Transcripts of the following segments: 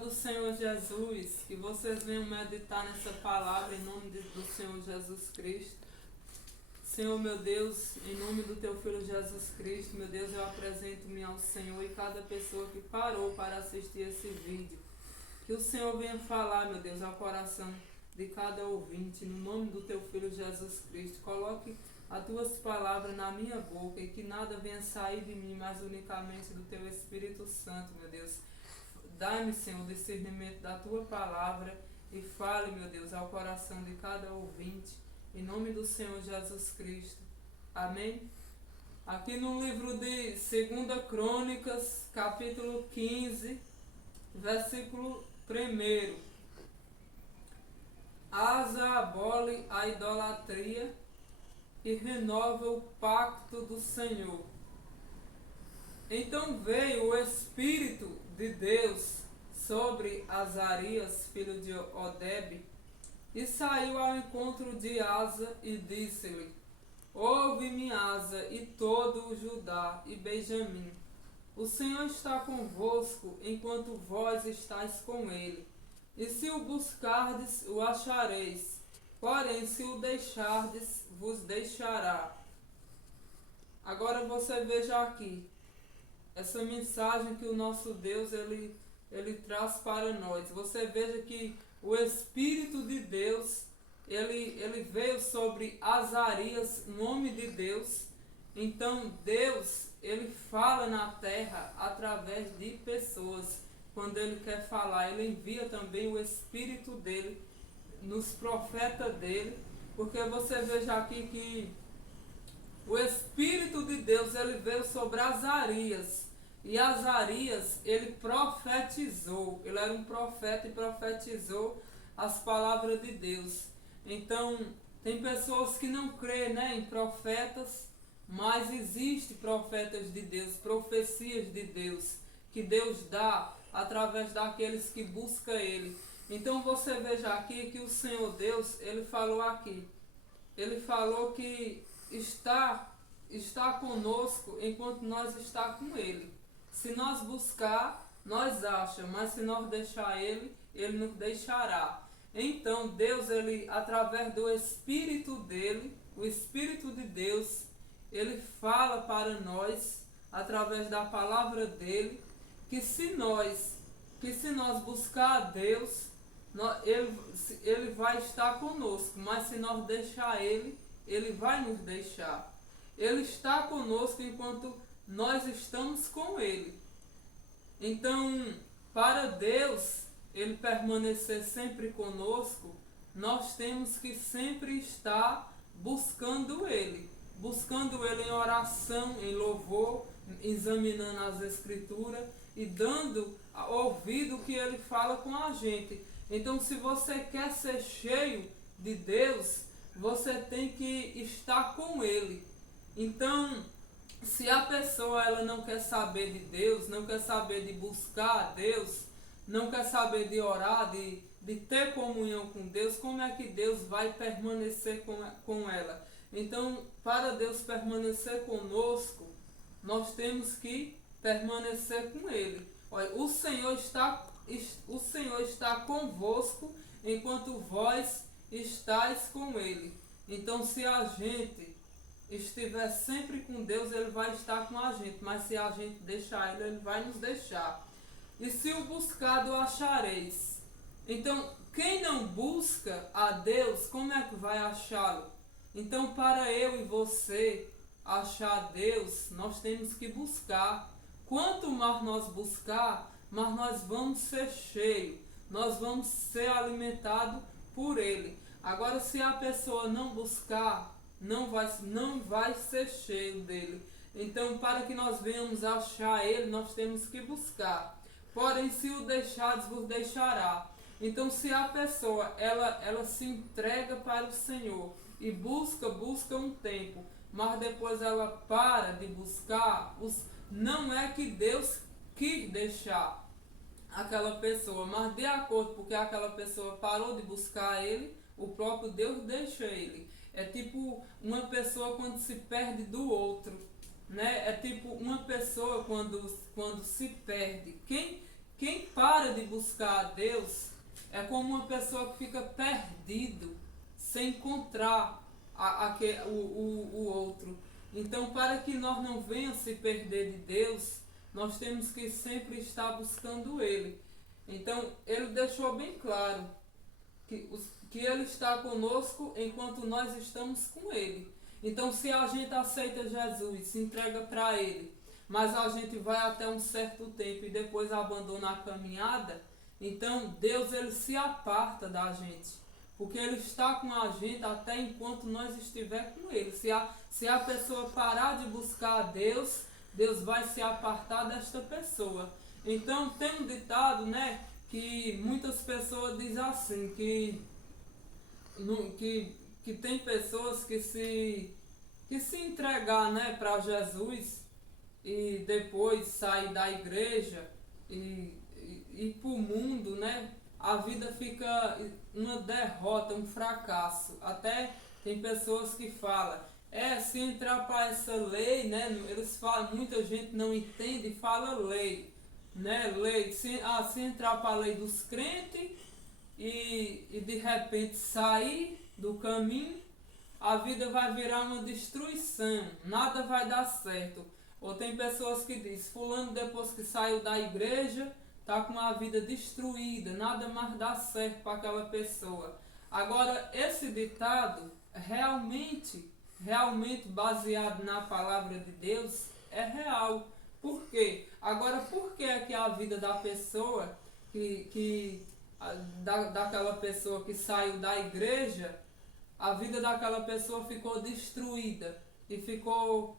do Senhor Jesus, que vocês venham meditar nessa palavra em nome do Senhor Jesus Cristo. Senhor, meu Deus, em nome do Teu Filho Jesus Cristo, meu Deus, eu apresento-me ao Senhor e cada pessoa que parou para assistir esse vídeo. Que o Senhor venha falar, meu Deus, ao coração de cada ouvinte, no nome do Teu Filho Jesus Cristo. Coloque as Tuas palavras na minha boca e que nada venha sair de mim, mas unicamente do Teu Espírito Santo, meu Deus. Dá-me, Senhor, o discernimento da Tua palavra e fale, meu Deus, ao coração de cada ouvinte, em nome do Senhor Jesus Cristo. Amém? Aqui no livro de 2 Crônicas, capítulo 15, versículo 1. Asa abole a idolatria e renova o pacto do Senhor. Então veio o Espírito de Deus sobre Azarias, filho de Odebe, e saiu ao encontro de Asa e disse-lhe: Ouve-me, Asa, e todo o Judá e Benjamim. O Senhor está convosco, enquanto vós estáis com ele. E se o buscardes, o achareis. Porém, se o deixardes, vos deixará. Agora você veja aqui essa mensagem que o nosso Deus ele traz para nós. Você veja que o Espírito de Deus ele veio sobre Azarias, nome de Deus. Então Deus ele fala na terra através de pessoas. Quando ele quer falar, ele envia também o Espírito dele nos profetas dele, porque você veja aqui que o Espírito de Deus ele veio sobre Azarias, e Azarias ele profetizou, ele era um profeta e profetizou as palavras de Deus. Então tem pessoas que não creem, em profetas, mas existem profetas de Deus, profecias de Deus, que Deus dá através daqueles que buscam ele. Então você veja aqui que o Senhor Deus, ele falou aqui, ele falou que está conosco enquanto nós está com ele. Se nós buscar, nós achamos, mas se nós deixar ele, ele nos deixará. Então Deus, ele através do Espírito dele, o Espírito de Deus, ele fala para nós através da palavra dele, que se nós buscar a Deus, ele vai estar conosco, mas se nós deixar ele, ele vai nos deixar. Ele está conosco enquanto nós estamos com ele. Então, para Deus ele permanecer sempre conosco, nós temos que sempre estar buscando ele em oração, em louvor, examinando as Escrituras e dando ouvido que ele fala com a gente. Então, se você quer ser cheio de Deus, você tem que estar com ele. Então, se a pessoa ela não quer saber de Deus, não quer saber de buscar a Deus, não quer saber de orar, de ter comunhão com Deus, como é que Deus vai permanecer com ela? Então, para Deus permanecer conosco, nós temos que permanecer com ele. Olha, o Senhor está convosco enquanto vós estáis com ele. Então, se a gente estiver sempre com Deus, ele vai estar com a gente, mas se a gente deixar ele, ele vai nos deixar. E se o buscado achareis. Então, quem não busca a Deus, como é que vai achá-lo? Então, para eu e você achar Deus, nós temos que buscar. Quanto mais nós buscar, mais nós vamos ser cheios, nós vamos ser alimentados por ele. Agora, se a pessoa não buscar, não vai ser cheio dele. Então, para que nós venhamos achar ele, nós temos que buscar. Porém, se o deixardes, vos deixará. Então, se a pessoa ela se entrega para o Senhor e busca um tempo, mas depois ela para de buscar, não é que Deus quis deixar aquela pessoa, mas de acordo porque aquela pessoa parou de buscar ele, o próprio Deus deixa ele. É tipo uma pessoa quando se perde do outro, né? É tipo uma pessoa quando se perde. quem para de buscar a Deus é como uma pessoa que fica perdido, sem encontrar o outro. Então, para que nós não venhamos se perder de Deus, nós temos que sempre estar buscando Ele. Então, Ele deixou bem claro que Ele está conosco enquanto nós estamos com Ele. Então, se a gente aceita Jesus, se entrega para Ele, mas a gente vai até um certo tempo e depois abandona a caminhada, então Deus ele se aparta da gente, porque Ele está com a gente até enquanto nós estiver com Ele. Se a pessoa parar de buscar a Deus, Deus vai se apartar desta pessoa. Então tem um ditado, né, que muitas pessoas dizem assim, que tem pessoas que se entregar, né, para Jesus e depois sair da igreja e ir para o mundo, né, a vida fica uma derrota, um fracasso. Até tem pessoas que falam, se entrar para essa lei, né, eles falam, muita gente não entende e fala lei, né, lei, se entrar para a lei dos crentes e de repente sair do caminho, a vida vai virar uma destruição, nada vai dar certo. Ou tem pessoas que dizem, fulano depois que saiu da igreja, está com a vida destruída, nada mais dá certo para aquela pessoa. Agora, esse ditado, realmente baseado na palavra de Deus, é real. Por quê? Agora, por que é que a vida da pessoa, daquela pessoa que saiu da igreja, a vida daquela pessoa ficou destruída e ficou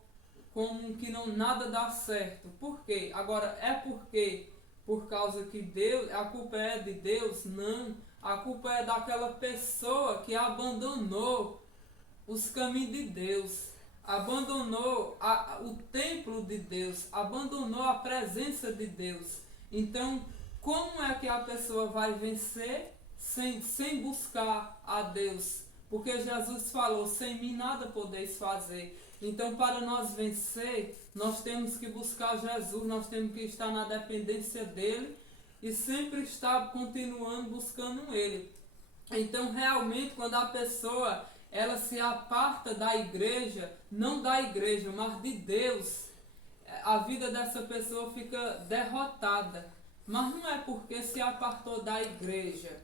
como que nada dá certo? Por quê? Agora, por causa que Deus, a culpa é de Deus? Não. A culpa é daquela pessoa que abandonou os caminhos de Deus, abandonou o templo de Deus, abandonou a presença de Deus. Então, como é que a pessoa vai vencer sem buscar a Deus? Porque Jesus falou, sem mim nada podeis fazer. Então, para nós vencer, nós temos que buscar Jesus, nós temos que estar na dependência dEle e sempre estar continuando buscando Ele. Então, realmente, quando a pessoa ela se aparta da igreja, não da igreja, mas de Deus, a vida dessa pessoa fica derrotada. Mas não é porque se apartou da igreja,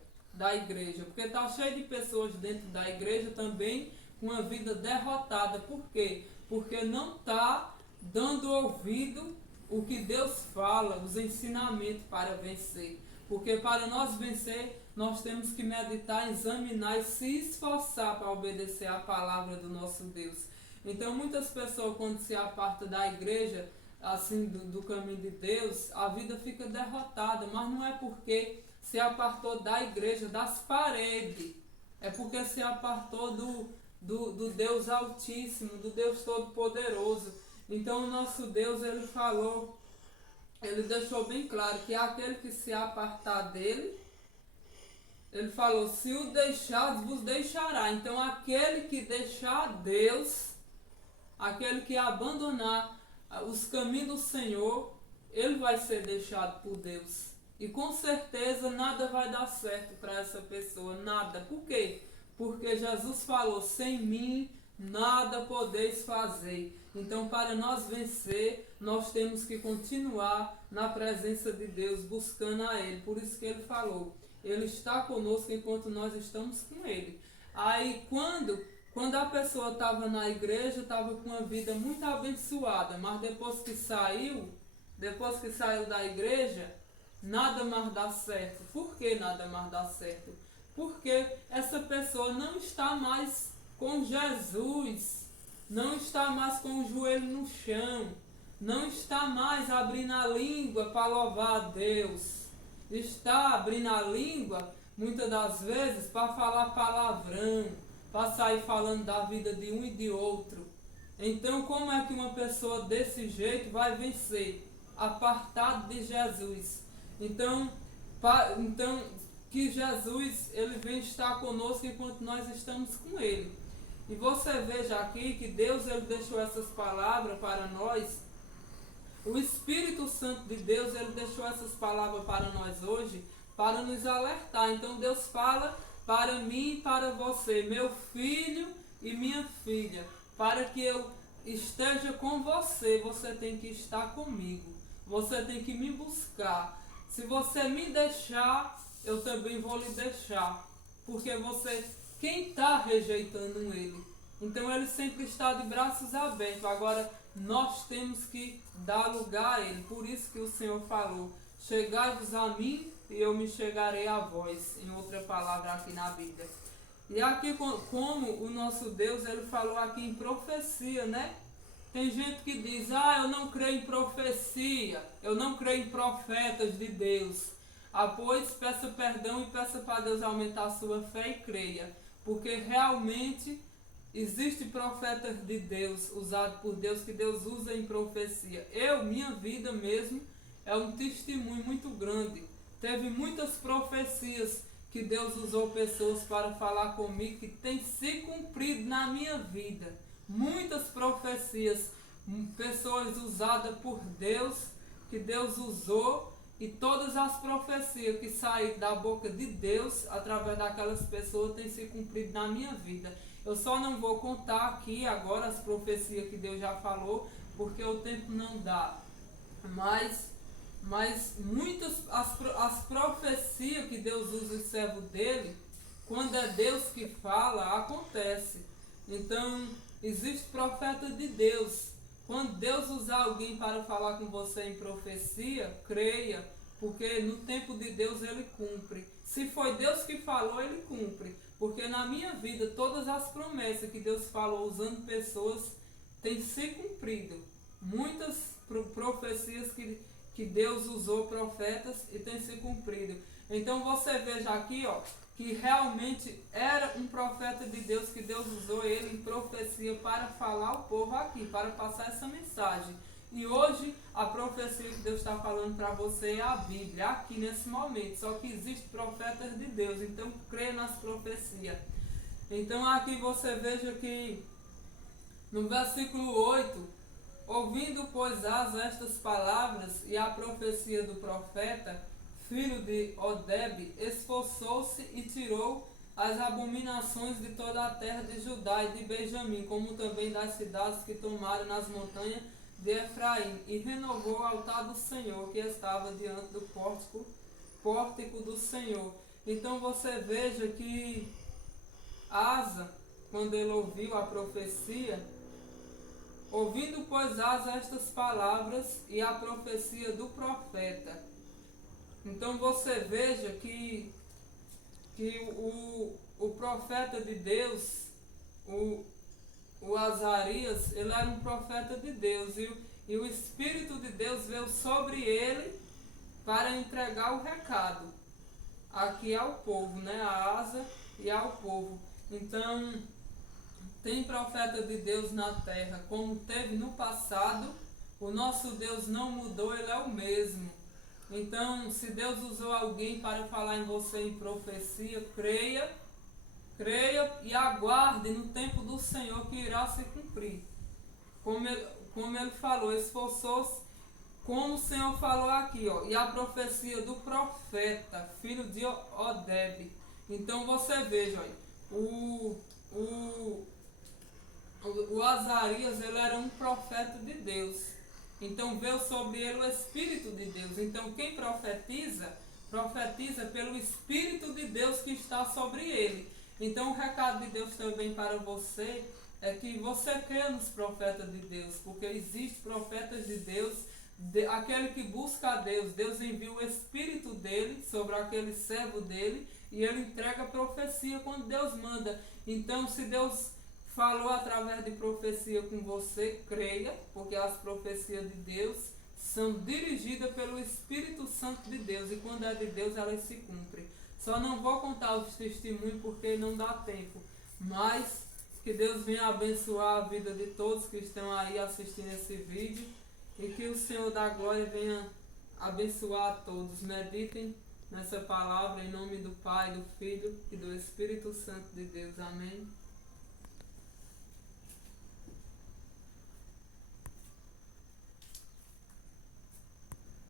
porque está cheio de pessoas dentro da igreja também com uma vida derrotada. Por quê? Porque não está dando ouvido o que Deus fala, os ensinamentos para vencer. Porque para nós vencer, nós temos que meditar, examinar e se esforçar para obedecer a palavra do nosso Deus. Então muitas pessoas, quando se apartam da igreja, assim, do caminho de Deus, a vida fica derrotada, mas não é porque se apartou da igreja, das paredes, é porque se apartou do Deus Altíssimo, do Deus Todo-Poderoso. Então o nosso Deus, ele falou, ele deixou bem claro que aquele que se apartar dele, ele falou, se o deixar, vos deixará. Então aquele que deixar Deus, aquele que abandonar os caminhos do Senhor, ele vai ser deixado por Deus. E com certeza nada vai dar certo para essa pessoa, nada. Por quê? Porque Jesus falou, sem mim nada podeis fazer. Então, para nós vencer, nós temos que continuar na presença de Deus, buscando a Ele. Por isso que Ele falou, Ele está conosco enquanto nós estamos com Ele. Aí, quando a pessoa estava na igreja, estava com uma vida muito abençoada, mas depois que saiu da igreja, nada mais dá certo. Por que nada mais dá certo? Porque essa pessoa não está mais com Jesus, não está mais com o joelho no chão, não está mais abrindo a língua para louvar a Deus, está abrindo a língua muitas das vezes para falar palavrão, para sair falando da vida de um e de outro. Então, como é que uma pessoa desse jeito vai vencer? Apartado de Jesus. Então que Jesus, ele vem estar conosco enquanto nós estamos com Ele. E você veja aqui que Deus, ele deixou essas palavras para nós, o Espírito Santo de Deus, ele deixou essas palavras para nós hoje, para nos alertar. Então Deus fala para mim e para você, meu filho e minha filha, para que eu esteja com você, você tem que estar comigo, você tem que me buscar. Se você me deixar, eu também vou lhe deixar, porque você, quem está rejeitando ele? Então ele sempre está de braços abertos. Agora nós temos que dar lugar a ele. Por isso que o Senhor falou, chegai-vos a mim e eu me chegarei a vós, em outra palavra aqui na Bíblia. E aqui como o nosso Deus, ele falou aqui em profecia, né? Tem gente que diz, eu não creio em profecia, eu não creio em profetas de Deus. Pois peça perdão e peça para Deus aumentar a sua fé e creia. Porque realmente existe profetas de Deus, usado por Deus, que Deus usa em profecia. Minha vida mesmo, é um testemunho muito grande. Teve muitas profecias que Deus usou pessoas para falar comigo, que tem se cumprido na minha vida. Muitas profecias, pessoas usadas por Deus, que Deus usou, e todas as profecias que saíram da boca de Deus, através daquelas pessoas, têm se cumprido na minha vida. Eu só não vou contar aqui agora as profecias que Deus já falou, porque o tempo não dá. Mas muitas as profecias que Deus usa em servo dele, quando é Deus que fala, acontece. Então, existe profeta de Deus. Quando Deus usar alguém para falar com você em profecia, creia, porque no tempo de Deus ele cumpre. Se foi Deus que falou, ele cumpre. Porque na minha vida, todas as promessas que Deus falou usando pessoas, têm se cumprido. Muitas profecias que Deus usou profetas e têm se cumprido. Então você veja aqui, que realmente era um profeta de Deus, que Deus usou ele em profecia para falar ao povo aqui, para passar essa mensagem. E hoje a profecia que Deus está falando para você é a Bíblia, aqui nesse momento. Só que existem profetas de Deus, então creia nas profecias. Então aqui você veja que no versículo 8, ouvindo pois estas palavras e a profecia do profeta, filho de Odebe, esforçou-se e tirou as abominações de toda a terra de Judá e de Benjamim, como também das cidades que tomaram nas montanhas de Efraim, e renovou o altar do Senhor, que estava diante do pórtico do Senhor. Então você veja que Asa, quando ele ouviu a profecia, ouvindo pois Asa estas palavras e a profecia do profeta. Então você veja que o profeta de Deus, o Azarias, ele era um profeta de Deus, e o Espírito de Deus veio sobre ele para entregar o recado aqui ao povo, né? A Asa e ao povo. Então, tem profeta de Deus na terra, como teve no passado. O nosso Deus não mudou, ele é o mesmo. Então, se Deus usou alguém para falar em você em profecia, creia e aguarde no tempo do Senhor, que irá se cumprir. Como ele falou, esforçou-se, como o Senhor falou aqui, e a profecia do profeta, filho de Odebe. Então você veja, o Azarias, ele era um profeta de Deus. Então veio sobre ele o Espírito de Deus. Então quem profetiza pelo Espírito de Deus que está sobre ele. Então o recado de Deus também para você é que você creia nos profetas de Deus, porque existem profetas de Deus, aquele que busca a Deus. Deus envia o Espírito dele sobre aquele servo dele, e ele entrega a profecia quando Deus manda. Então, se Deus falou através de profecia com você, creia, porque as profecias de Deus são dirigidas pelo Espírito Santo de Deus, e quando é de Deus elas se cumprem. Só não vou contar os testemunhos porque não dá tempo, mas que Deus venha abençoar a vida de todos que estão aí assistindo esse vídeo, e que o Senhor da glória venha abençoar a todos. Meditem nessa palavra em nome do Pai, do Filho e do Espírito Santo de Deus. Amém.